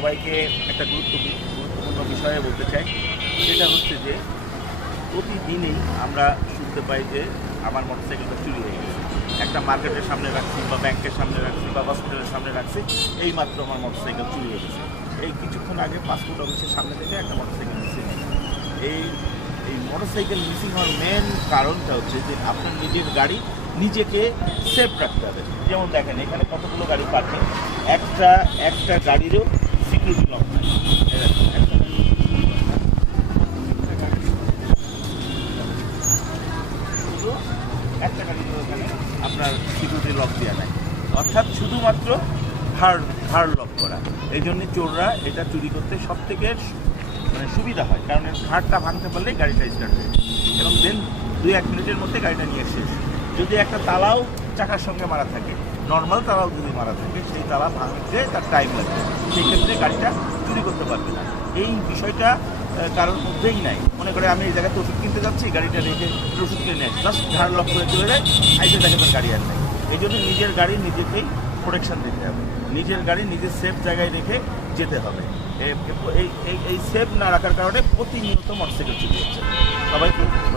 সবাইকে একটা গুরুত্বপূর্ণ বিষয়ে বলতে চাই। সেটা হচ্ছে যে প্রতিদিনই আমরা শুনতে পাই যে আমার মোটরসাইকেলটা চুরি হয়ে গেছে। একটা মার্কেটের সামনে রাখছি বা ব্যাংকের সামনে রাখছি বা হসপিটালের সামনে রাখছি, এই মাত্র আমার মোটরসাইকেল চুরি হয়ে গেছে। এই কিছুক্ষণ আগে পাসপোর্ট অফিসের সামনে থেকে একটা মোটরসাইকেল মিসিং হয়। এই এই মোটরসাইকেল মিসিং হওয়ার মেন কারণটা হচ্ছে যে আপনার নিজের গাড়ি নিজেকে সেফ রাখতে হবে। যেমন দেখেন এখানে কতগুলো গাড়ি পার্কিং, একটা গাড়িরও সিকিউরিটি লক নাই। একটা গাড়িরও এখানে আপনার সিকিউরিটি লক দেওয়া নাই, অর্থাৎ শুধুমাত্র ঘাড় লক করা। এই জন্যে চোররা এটা চুরি করতে সব থেকে সুবিধা হয়, কারণ ঘাটটা ভাঙতে পারলেই গাড়িটা স্টার্ট হয় এবং দেন 2-1 মিনিটের মধ্যে গাড়িটা নিয়ে শেষ। যদি একটা তালাও চাকার সঙ্গে মারা থাকে, নর্মাল তালাও যদি মারা থাকে, সেই তালা ভাঙতে তার টাইম লাগবে, সেই ক্ষেত্রে গাড়িটা চুরি করতে পারবে না। এই বিষয়টা কারোর মধ্যেই নাই। মনে করে আমি এই জায়গাতে ওষুধ কিনতে যাচ্ছি, গাড়িটা রেখে ওষুধ কিনে নেয়, জাস্ট ঘাড় লক করে চলে যায়, আইতে দেখে তার গাড়ি আর নেই। এই জন্য নিজের গাড়ি নিজেকেই প্রোটেকশন দিতে হবে, নিজের গাড়ি নিজের সেফ জায়গায় রেখে যেতে হবে। এই সেফ না রাখার কারণে প্রতিনিয়ত মোটরসাইকেল চুরি হচ্ছে। সবাইকে ধন্যবাদ।